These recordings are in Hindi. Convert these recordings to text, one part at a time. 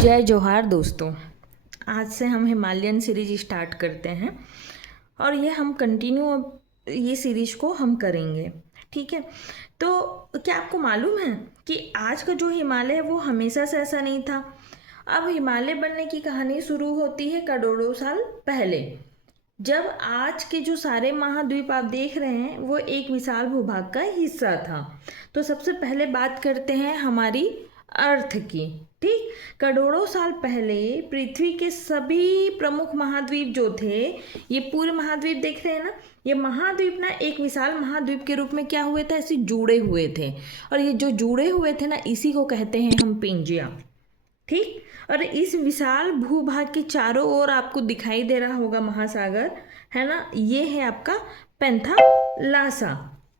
जय जोहार दोस्तों। आज से हम हिमालयन सीरीज स्टार्ट करते हैं और ये हम कंटिन्यू ये सीरीज को हम करेंगे। ठीक है, तो क्या आपको मालूम है कि आज का जो हिमालय है वो हमेशा से ऐसा नहीं था। अब हिमालय बनने की कहानी शुरू होती है करोड़ों साल पहले, जब आज के जो सारे महाद्वीप आप देख रहे हैं वो एक विशाल भूभाग का हिस्सा था। तो सबसे पहले बात करते हैं हमारी अर्थ की। ठीक, करोड़ों साल पहले पृथ्वी के सभी प्रमुख महाद्वीप जो थे, ये पूरे महाद्वीप देख रहे हैं ना, ये महाद्वीप ना एक विशाल महाद्वीप के रूप में क्या हुए थे, ऐसे जुड़े हुए थे। और ये जो जुड़े हुए थे ना, इसी को कहते हैं हम पेंजिया। ठीक, और इस विशाल भूभाग के चारों ओर आपको दिखाई दे रहा होगा महासागर, है ना, ये है आपका पेंथालासा।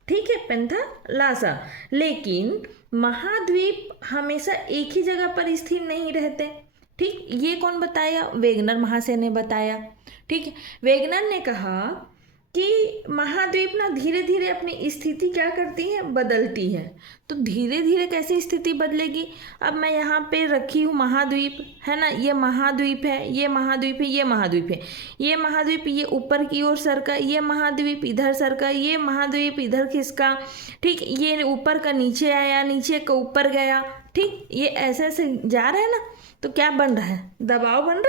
ठीक है, पेंथालासा। लेकिन महाद्वीप हमेशा एक ही जगह पर स्थिर नहीं रहते। ठीक, ये कौन बताया? वेगनर महाशय ने बताया। ठीक है, वेगनर ने कहा कि महाद्वीप ना धीरे धीरे अपनी स्थिति क्या करती है, बदलती है। तो धीरे धीरे कैसे स्थिति बदलेगी? अब मैं यहाँ पे रखी हूँ महाद्वीप, है ना, ये महाद्वीप है, ये महाद्वीप है, ये महाद्वीप है, ये महाद्वीप ये ऊपर की ओर सरका, ये महाद्वीप इधर सरका, ये महाद्वीप इधर खिसका। ठीक, ये ऊपर का नीचे आया, नीचे का ऊपर गया। ठीक, ये ऐसे ऐसे जा रहा है ना, तो क्या बन रहा है? दबाव बन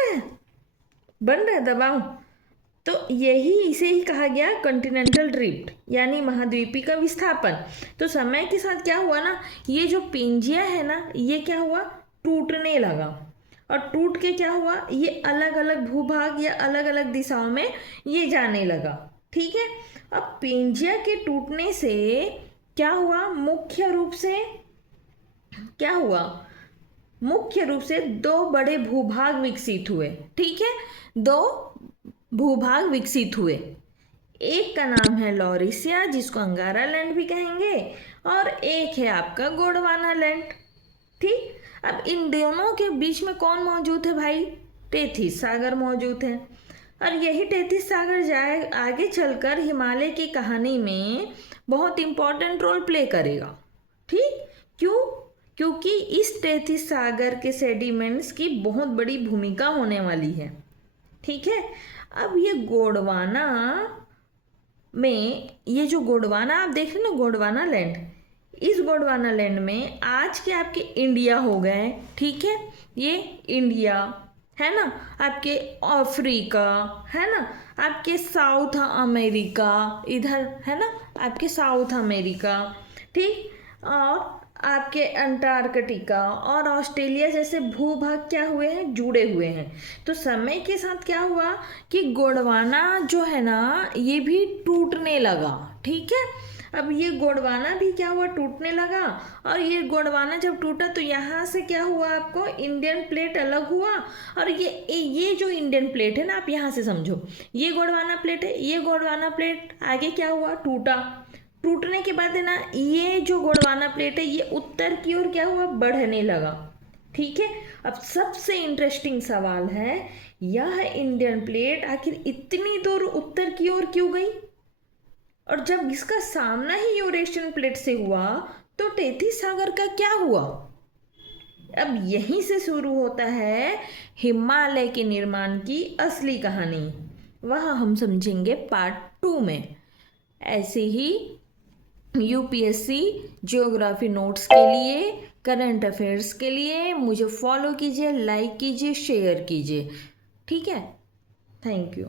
रहा है दबाव। तो यही इसे ही कहा गया कॉन्टिनेंटल ड्रिफ्ट, यानी महाद्वीपी का विस्थापन। तो समय के साथ क्या हुआ ना, ये जो पेंजिया है ना, ये क्या हुआ, टूटने लगा। और टूट के क्या हुआ, ये अलग अलग भूभाग या अलग अलग दिशाओं में ये जाने लगा। ठीक है, अब पेंजिया के टूटने से क्या हुआ, मुख्य रूप से क्या हुआ, मुख्य रूप से दो बड़े भूभाग विकसित हुए। ठीक है, दो भूभाग विकसित हुए। एक का नाम है लॉरिसिया, जिसको अंगारा लैंड भी कहेंगे, और एक है आपका गोंडवाना लैंड। ठीक, अब इन दोनों के बीच में कौन मौजूद है भाई? टेथिस सागर मौजूद है। और यही टेथिस सागर जाए आगे चलकर हिमालय की कहानी में बहुत इंपॉर्टेंट रोल प्ले करेगा। ठीक, क्यों? क्योंकि इस टेथिस सागर के सेडिमेंट्स की बहुत बड़ी भूमिका होने वाली है। ठीक है, अब ये गोंडवाना में, ये जो गोंडवाना आप देख रहे हैं ना, गोंडवाना लैंड, इस गोंडवाना लैंड में आज के आपके इंडिया हो गए। ठीक है, ये इंडिया है ना, आपके अफ्रीका है ना, आपके साउथ अमेरिका इधर है ना, आपके साउथ अमेरिका। ठीक, और आपके अंटार्कटिका और ऑस्ट्रेलिया जैसे भूभाग क्या हुए हैं, जुड़े हुए हैं। तो समय के साथ क्या हुआ कि गोंडवाना जो है ना, ये भी टूटने लगा। ठीक है, अब ये गोंडवाना भी क्या हुआ, टूटने लगा। और ये गोंडवाना जब टूटा तो यहाँ से क्या हुआ, आपको इंडियन प्लेट अलग हुआ। और ये जो इंडियन प्लेट है ना, आप यहाँ से समझो, ये गोंडवाना प्लेट है, ये गोंडवाना प्लेट आगे क्या हुआ, टूटा। टूटने के बाद है ना, ये जो गोंडवाना प्लेट है ये उत्तर की ओर क्या हुआ, बढ़ने लगा। ठीक है, अब सबसे इंटरेस्टिंग सवाल है, यह इंडियन प्लेट आखिर इतनी दूर उत्तर की ओर क्यों गई? और जब इसका सामना ही यूरेशियन प्लेट से हुआ तो टेथिस सागर का क्या हुआ? अब यहीं से शुरू होता है हिमालय के निर्माण की असली कहानी। वह हम समझेंगे पार्ट 2 में। ऐसे ही यूपीएससी ज्योग्राफी नोट्स के लिए, करंट अफेयर्स के लिए मुझे फॉलो कीजिए, लाइक कीजिए, शेयर कीजिए। ठीक है, थैंक यू।